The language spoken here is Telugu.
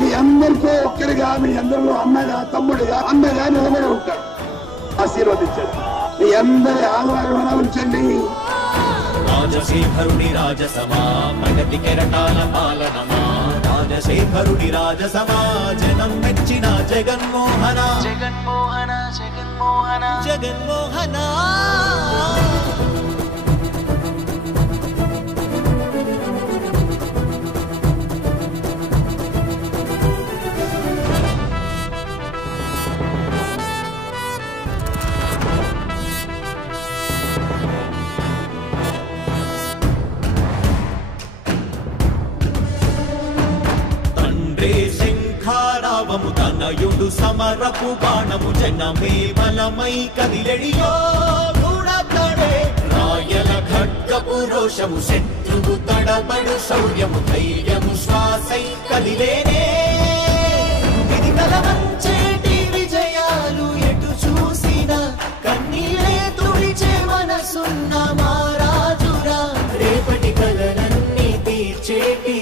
మీ అందరితో ఒక్కరిగా, మీ అందరిలో అన్నగా, తమ్ముడిగా, అన్నగా నిలబడి ఉంటాడు. ఆశీర్వదించండి. మీ అందరి ఆదరణ ఉంచండి. రాజశేఖరుని రాజసమా ప్రగతి కెరటాల పాలనమా, రాజశేఖరుని రాజసమా జనం మెచ్చిన జగన్మోహన జగన్మోహన జగన్మోహన జగన్మోహన. శంఖారావము తనయుడు సమరపు బాణము, జనమే బలమై కదిలెడియో గూఢతడే, రాయల ఖడ్గపు రోషము, శత్రువు తడబడు శౌర్యము, ధైర్యము శ్వాసై కదిలేనే. ఇది కలవంచేటి విజయాలు ఎటు చూసిన, కన్నీళ్ళే తుడిచే మనసున్న మారాజురా, రేపటి కలలన్నీ తీర్చేటి